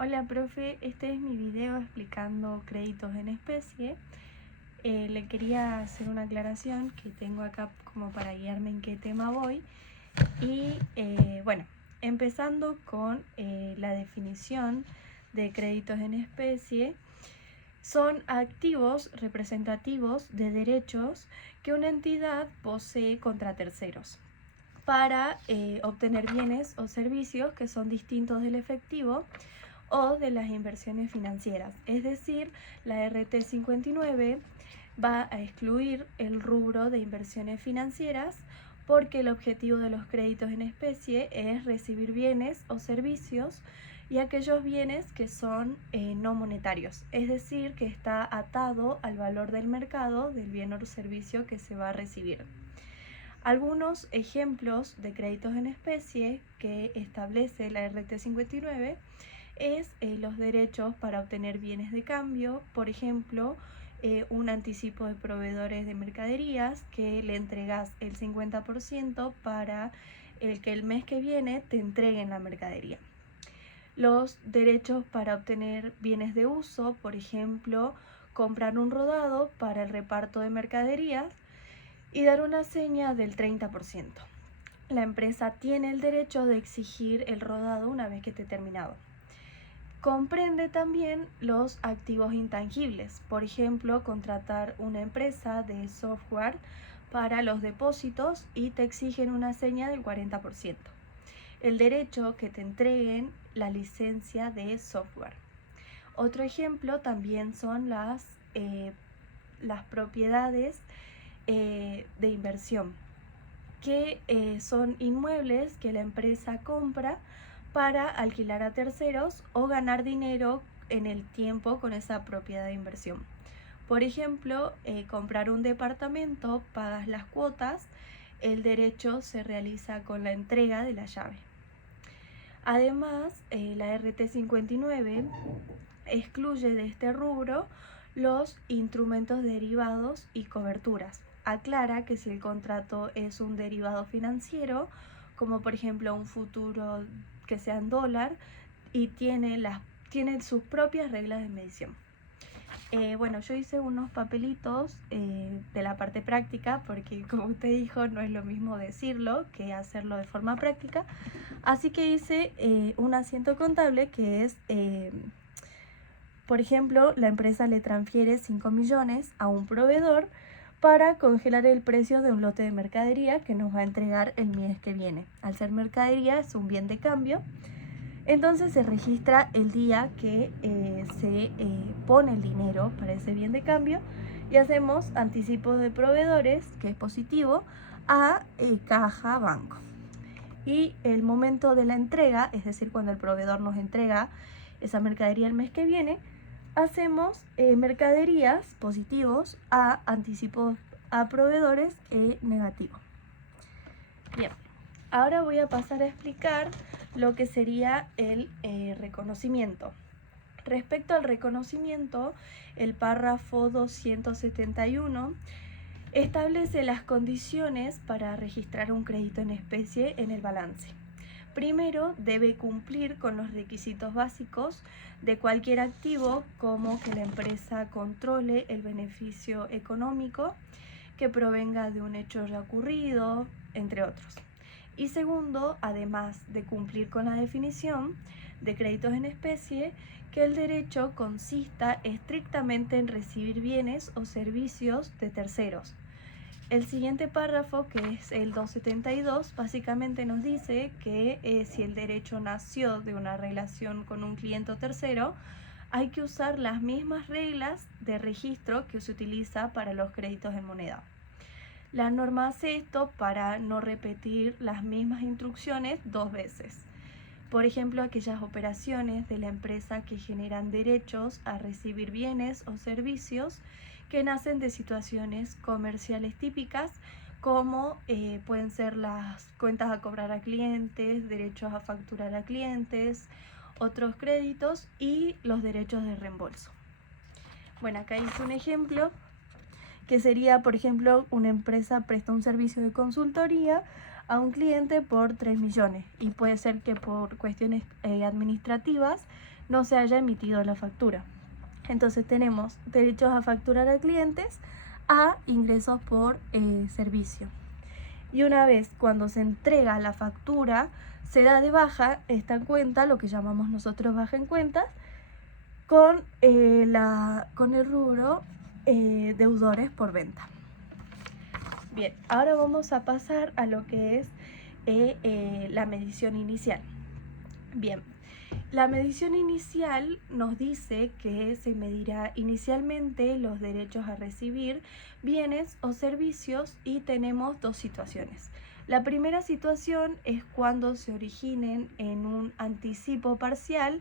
Hola, profe, este es mi video explicando créditos en especie. Le quería hacer una aclaración que tengo acá como para guiarme en qué tema voy. Y bueno, empezando con la definición de créditos en especie, son activos representativos de derechos que una entidad posee contra terceros para obtener bienes o servicios que son distintos del efectivo o de las inversiones financieras. Es decir, la RT 59 va a excluir el rubro de inversiones financieras porque el objetivo de los créditos en especie es recibir bienes o servicios y aquellos bienes que son no monetarios, es decir, que está atado al valor del mercado del bien o servicio que se va a recibir. Algunos ejemplos de créditos en especie que establece la RT 59 es los derechos para obtener bienes de cambio, por ejemplo, un anticipo de proveedores de mercaderías que le entregas el 50% para el que el mes que viene te entreguen la mercadería. Los derechos para obtener bienes de uso, por ejemplo, comprar un rodado para el reparto de mercaderías y dar una seña del 30%. La empresa tiene el derecho de exigir el rodado una vez que esté terminado. Comprende también los activos intangibles, por ejemplo, contratar una empresa de software para los depósitos y te exigen una seña del 40%. El derecho que te entreguen la licencia de software. Otro ejemplo también son las propiedades de inversión, que son inmuebles que la empresa compra para alquilar a terceros o ganar dinero en el tiempo con esa propiedad de inversión. Por ejemplo, comprar un departamento, pagas las cuotas, el derecho se realiza con la entrega de la llave. Además, la RT 59 excluye de este rubro los instrumentos derivados y coberturas. Aclara que si el contrato es un derivado financiero, como por ejemplo un futuro que sea en dólar y tiene sus propias reglas de medición. Bueno, yo hice unos papelitos de la parte práctica porque, como usted dijo, no es lo mismo decirlo que hacerlo de forma práctica. Así que hice un asiento contable que es, por ejemplo, la empresa le transfiere 5 millones a un proveedor para congelar el precio de un lote de mercadería que nos va a entregar el mes que viene. Al ser mercadería es un bien de cambio, entonces se registra el día que se pone el dinero para ese bien de cambio y hacemos anticipos de proveedores, que es positivo, a caja banco. Y el momento de la entrega, es decir, cuando el proveedor nos entrega esa mercadería el mes que viene, hacemos mercaderías positivos a anticipos a proveedores negativos. Bien, ahora voy a pasar a explicar lo que sería el reconocimiento. Respecto al reconocimiento, el párrafo 271 establece las condiciones para registrar un crédito en especie en el balance. Primero, debe cumplir con los requisitos básicos de cualquier activo, como que la empresa controle el beneficio económico que provenga de un hecho ya ocurrido, entre otros. Y segundo, además de cumplir con la definición de créditos en especie, que el derecho consista estrictamente en recibir bienes o servicios de terceros. El siguiente párrafo, que es el 272, básicamente nos dice que si el derecho nació de una relación con un cliente o tercero, hay que usar las mismas reglas de registro que se utiliza para los créditos en moneda. La norma hace esto para no repetir las mismas instrucciones dos veces. Por ejemplo, aquellas operaciones de la empresa que generan derechos a recibir bienes o servicios que nacen de situaciones comerciales típicas, como pueden ser las cuentas a cobrar a clientes, derechos a facturar a clientes, otros créditos y los derechos de reembolso. Bueno, acá hice un ejemplo que sería, por ejemplo, una empresa presta un servicio de consultoría a un cliente por 3 millones y puede ser que por cuestiones administrativas no se haya emitido la factura. Entonces tenemos derechos a facturar a clientes, a ingresos por servicio. Y una vez cuando se entrega la factura, se da de baja esta cuenta, lo que llamamos nosotros baja en cuentas, con el rubro deudores por venta. Bien, ahora vamos a pasar a lo que es la medición inicial. Bien, la medición inicial nos dice que se medirá inicialmente los derechos a recibir bienes o servicios y tenemos dos situaciones. La primera situación es cuando se originen en un anticipo parcial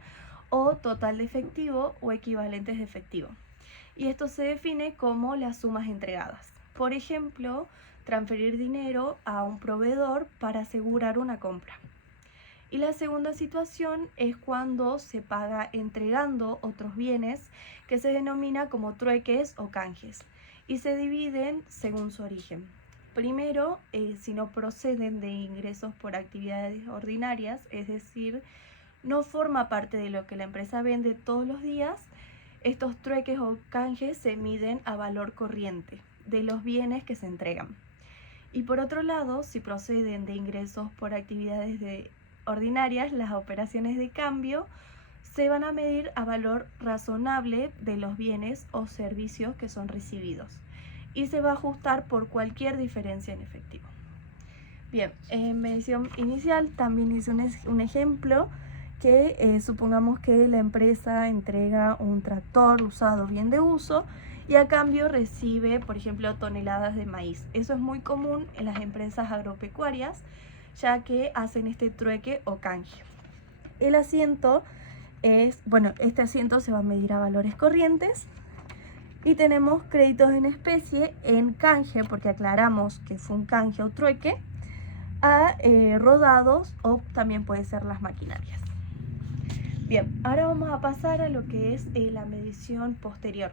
o total de efectivo o equivalentes de efectivo. Y esto se define como las sumas entregadas. Por ejemplo, transferir dinero a un proveedor para asegurar una compra. Y la segunda situación es cuando se paga entregando otros bienes que se denomina como trueques o canjes y se dividen según su origen. Primero, si no proceden de ingresos por actividades ordinarias, es decir, no forma parte de lo que la empresa vende todos los días, estos trueques o canjes se miden a valor corriente de los bienes que se entregan. Y por otro lado, si proceden de ingresos por actividades ordinarias, las operaciones de cambio se van a medir a valor razonable de los bienes o servicios que son recibidos y se va a ajustar por cualquier diferencia en efectivo. Bien, en medición inicial también hice un ejemplo que supongamos que la empresa entrega un tractor usado bien de uso y a cambio recibe, por ejemplo, toneladas de maíz. Eso es muy común en las empresas agropecuarias, ya que hacen este trueque o canje. El asiento este asiento se va a medir a valores corrientes y tenemos créditos en especie en canje, porque aclaramos que fue un canje o trueque, a rodados o también puede ser las maquinarias. Bien, ahora vamos a pasar a lo que es la medición posterior.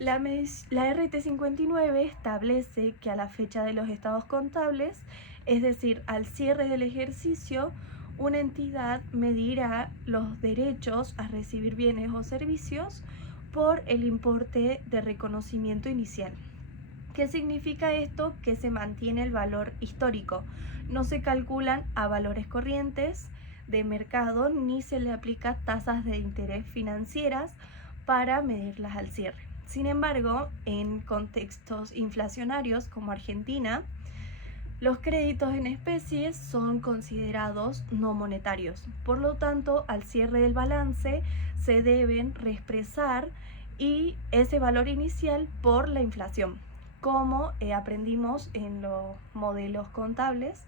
La RT59 establece que a la fecha de los estados contables, es decir, al cierre del ejercicio, una entidad medirá los derechos a recibir bienes o servicios por el importe de reconocimiento inicial. ¿Qué significa esto? Que se mantiene el valor histórico, no se calculan a valores corrientes de mercado ni se le aplica tasas de interés financieras para medirlas al cierre. Sin embargo, en contextos inflacionarios como Argentina, los créditos en especie son considerados no monetarios. Por lo tanto, al cierre del balance se deben reexpresar y ese valor inicial por la inflación, como aprendimos en los modelos contables.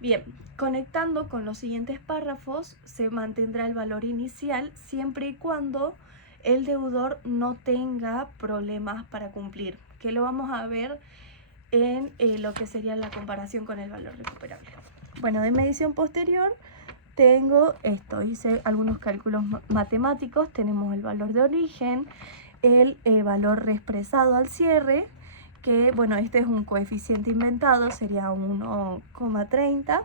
Bien, conectando con los siguientes párrafos, se mantendrá el valor inicial siempre y cuando el deudor no tenga problemas para cumplir, que lo vamos a ver en lo que sería la comparación con el valor recuperable. Bueno, de medición posterior tengo esto, hice algunos cálculos matemáticos, tenemos el valor de origen, el valor reexpresado al cierre, que bueno, este es un coeficiente inventado, sería 1,30,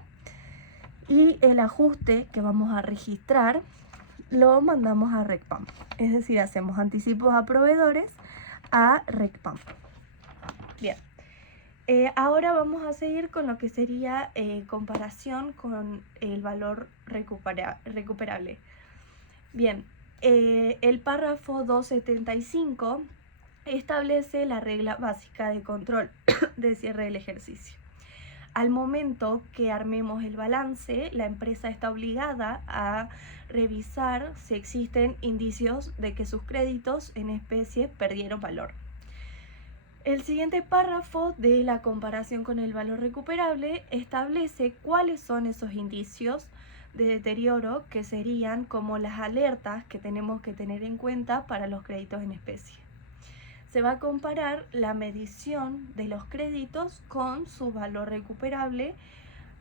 y el ajuste que vamos a registrar lo mandamos a RECPAM, es decir, hacemos anticipos a proveedores a RECPAM. Bien, ahora vamos a seguir con lo que sería comparación con el valor recuperable. Bien, el párrafo 275 establece la regla básica de control de cierre del ejercicio. Al momento que armemos el balance, la empresa está obligada a revisar si existen indicios de que sus créditos en especie perdieron valor. El siguiente párrafo de la comparación con el valor recuperable establece cuáles son esos indicios de deterioro que serían como las alertas que tenemos que tener en cuenta para los créditos en especie. Se va a comparar la medición de los créditos con su valor recuperable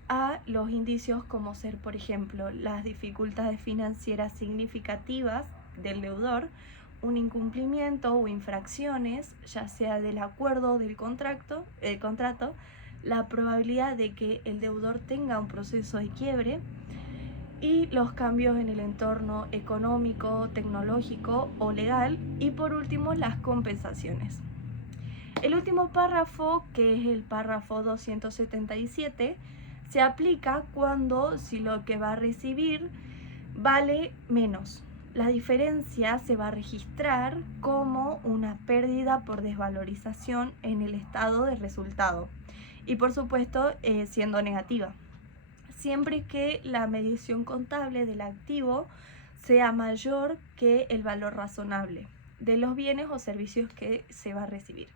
a los indicios como ser, por ejemplo, las dificultades financieras significativas del deudor, un incumplimiento o infracciones, ya sea del acuerdo o del contrato, la probabilidad de que el deudor tenga un proceso de quiebre y los cambios en el entorno económico, tecnológico o legal, y por último las compensaciones. El último párrafo, que es el párrafo 277, se aplica cuando si lo que va a recibir vale menos. La diferencia se va a registrar como una pérdida por desvalorización en el estado de resultado y por supuesto siendo negativa, siempre que la medición contable del activo sea mayor que el valor razonable de los bienes o servicios que se va a recibir.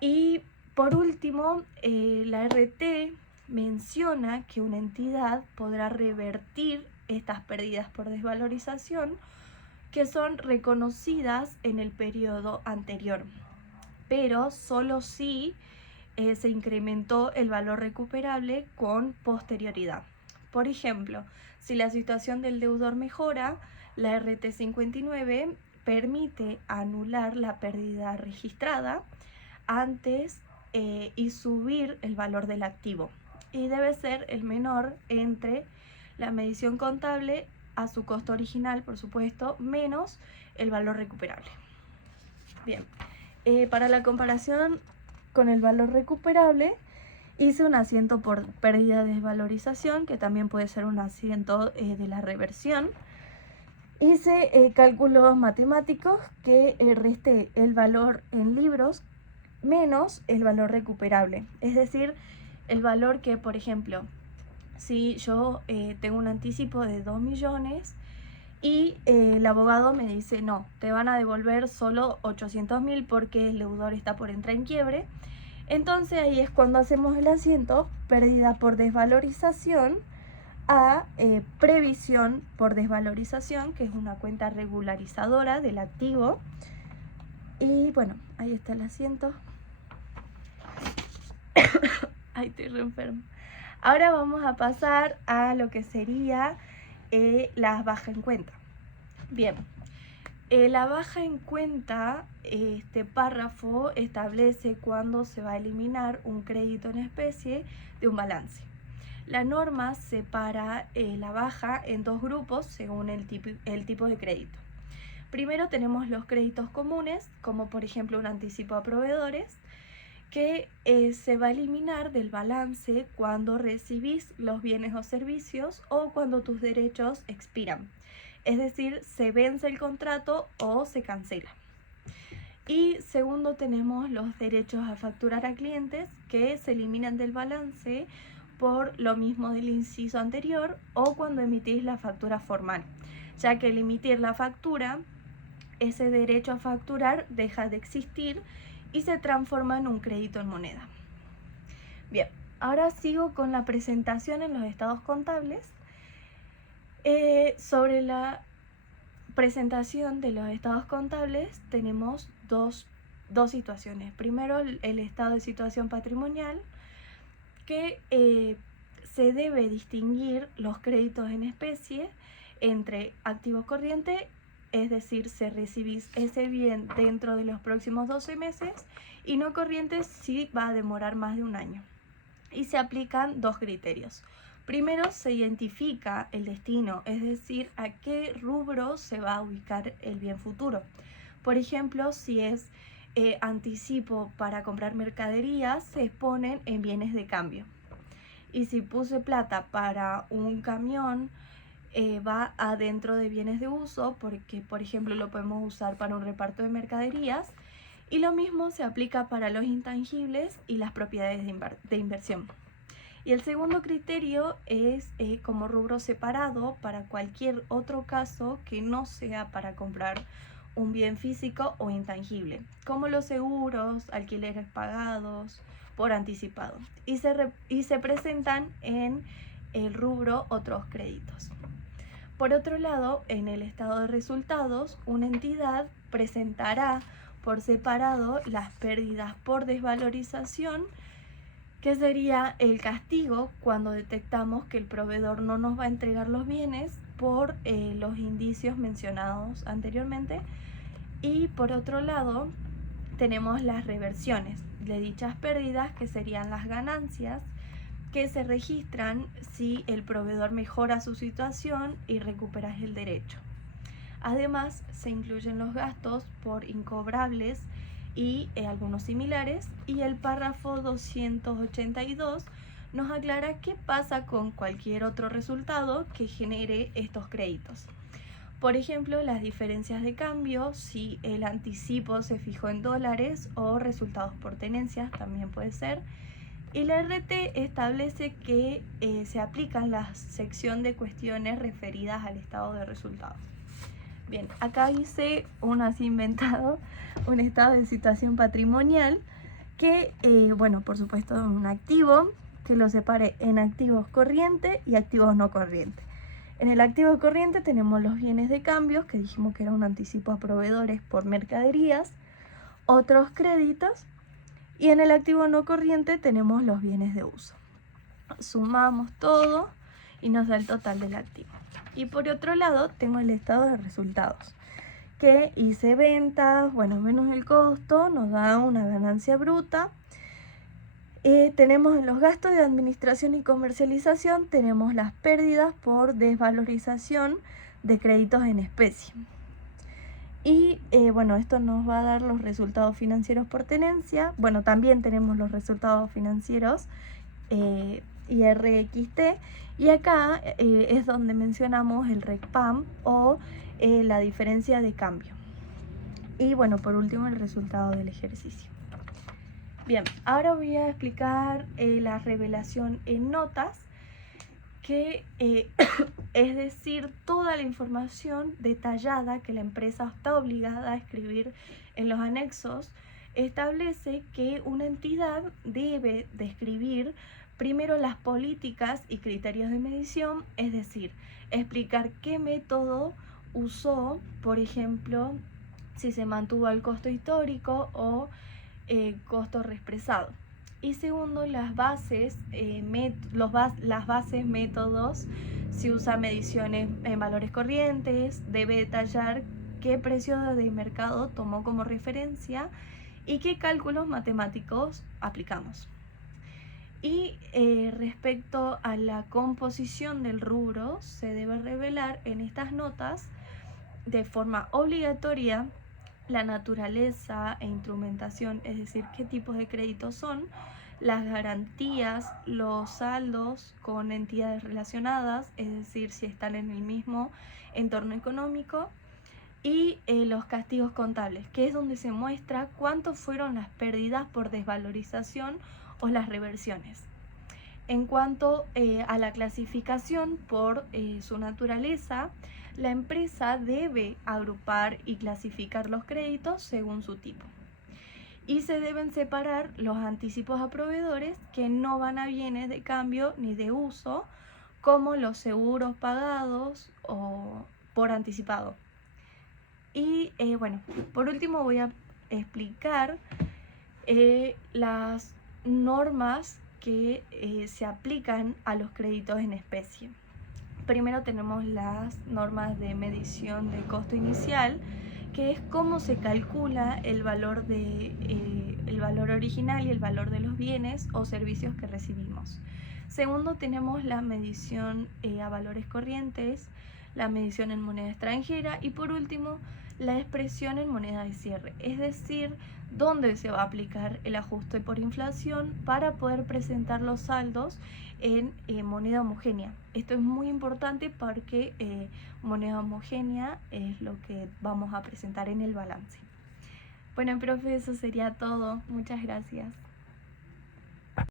Y por último, la RT menciona que una entidad podrá revertir estas pérdidas por desvalorización que son reconocidas en el periodo anterior, pero solo si se incrementó el valor recuperable con posterioridad. Por ejemplo, si la situación del deudor mejora, la RT 59 permite anular la pérdida registrada antes y subir el valor del activo, y debe ser el menor entre la medición contable a su costo original, por supuesto, menos el valor recuperable. Bien, para la comparación con el valor recuperable hice un asiento por pérdida de desvalorización, que también puede ser un asiento de la reversión. Hice cálculos matemáticos que resté el valor en libros menos el valor recuperable, es decir, el valor que, por ejemplo, si yo tengo un anticipo de 2 millones y el abogado me dice no, te van a devolver solo 800.000 porque el deudor está por entrar en quiebre, entonces ahí es cuando hacemos el asiento pérdida por desvalorización a previsión por desvalorización, que es una cuenta regularizadora del activo. Y bueno, ahí está el asiento. Ay, estoy re enferma. Ahora vamos a pasar a lo que sería las bajas en cuenta. Bien, la baja en cuenta, este párrafo establece cuándo se va a eliminar un crédito en especie de un balance. La norma separa la baja en dos grupos según el tipo de crédito. Primero tenemos los créditos comunes, como por ejemplo un anticipo a proveedores, que se va a eliminar del balance cuando recibís los bienes o servicios o cuando tus derechos expiran. Es decir, se vence el contrato o se cancela. Y segundo tenemos los derechos a facturar a clientes, que se eliminan del balance por lo mismo del inciso anterior o cuando emitís la factura formal, ya que al emitir la factura, ese derecho a facturar deja de existir y se transforma en un crédito en moneda. Bien, ahora sigo con la presentación en los estados contables. Sobre la presentación de los estados contables tenemos dos situaciones. Primero, el estado de situación patrimonial, que se debe distinguir los créditos en especie entre activo corriente, es decir, si recibís ese bien dentro de los próximos 12 meses, y no corriente si va a demorar más de un año. Y se aplican dos criterios. Primero, se identifica el destino, es decir, a qué rubro se va a ubicar el bien futuro. Por ejemplo, si es anticipo para comprar mercaderías, se exponen en bienes de cambio. Y si puse plata para un camión, va adentro de bienes de uso, porque por ejemplo lo podemos usar para un reparto de mercaderías. Y lo mismo se aplica para los intangibles y las propiedades de inversión. Y el segundo criterio es como rubro separado para cualquier otro caso que no sea para comprar un bien físico o intangible, como los seguros, alquileres pagados por anticipado, y se presentan en el rubro otros créditos. Por otro lado, en el estado de resultados, una entidad presentará por separado las pérdidas por desvalorización, que sería el castigo cuando detectamos que el proveedor no nos va a entregar los bienes por los indicios mencionados anteriormente. Y por otro lado, tenemos las reversiones de dichas pérdidas, que serían las ganancias que se registran si el proveedor mejora su situación y recupera el derecho. Además, se incluyen los gastos por incobrables y algunos similares, y el párrafo 282 nos aclara qué pasa con cualquier otro resultado que genere estos créditos. Por ejemplo, las diferencias de cambio, si el anticipo se fijó en dólares, o resultados por tenencias, también puede ser. Y la RT establece que se aplican la sección de cuestiones referidas al estado de resultados. Bien, acá hice un así inventado, un estado de situación patrimonial que, bueno, por supuesto, un activo que lo separe en activos corrientes y activos no corrientes. En el activo corriente tenemos los bienes de cambios, que dijimos que era un anticipo a proveedores por mercaderías, otros créditos, y en el activo no corriente tenemos los bienes de uso. Sumamos todo y nos da el total del activo. Y por otro lado tengo el estado de resultados, que hice ventas, bueno, menos el costo, nos da una ganancia bruta. Tenemos en los gastos de administración y comercialización, tenemos las pérdidas por desvalorización de créditos en especie. Y bueno, esto nos va a dar los resultados financieros por tenencia. Bueno, también tenemos los resultados financieros IRXT, y acá es donde mencionamos el RECPAM o la diferencia de cambio. Y bueno, por último, el resultado del ejercicio. Bien, ahora voy a explicar la revelación en notas, que es decir, toda la información detallada que la empresa está obligada a escribir en los anexos. Establece que una entidad debe describir primero las políticas y criterios de medición, es decir, explicar qué método usó, por ejemplo, si se mantuvo el costo histórico o costo reexpresado. Y segundo, las bases, métodos, si usa mediciones en valores corrientes, debe detallar qué precio de mercado tomó como referencia y qué cálculos matemáticos aplicamos. Y respecto a la composición del rubro, se debe revelar en estas notas de forma obligatoria la naturaleza e instrumentación, es decir, qué tipos de créditos son, las garantías, los saldos con entidades relacionadas, es decir, si están en el mismo entorno económico, y los castigos contables, que es donde se muestra cuánto fueron las pérdidas por desvalorización o las reversiones. En cuanto a la clasificación por su naturaleza, la empresa debe agrupar y clasificar los créditos según su tipo. Y se deben separar los anticipos a proveedores que no van a bienes de cambio ni de uso, como los seguros pagados o por anticipado. Y bueno, por último voy a explicar las normas que se aplican a los créditos en especie. Primero tenemos las normas de medición de costo inicial, que es cómo se calcula el valor original y el valor de los bienes o servicios que recibimos. Segundo, tenemos la medición a valores corrientes, la medición en moneda extranjera, y por último, la expresión en moneda de cierre, es decir, dónde se va a aplicar el ajuste por inflación para poder presentar los saldos en moneda homogénea. Esto es muy importante porque moneda homogénea es lo que vamos a presentar en el balance. Bueno, profe, eso sería todo. Muchas gracias.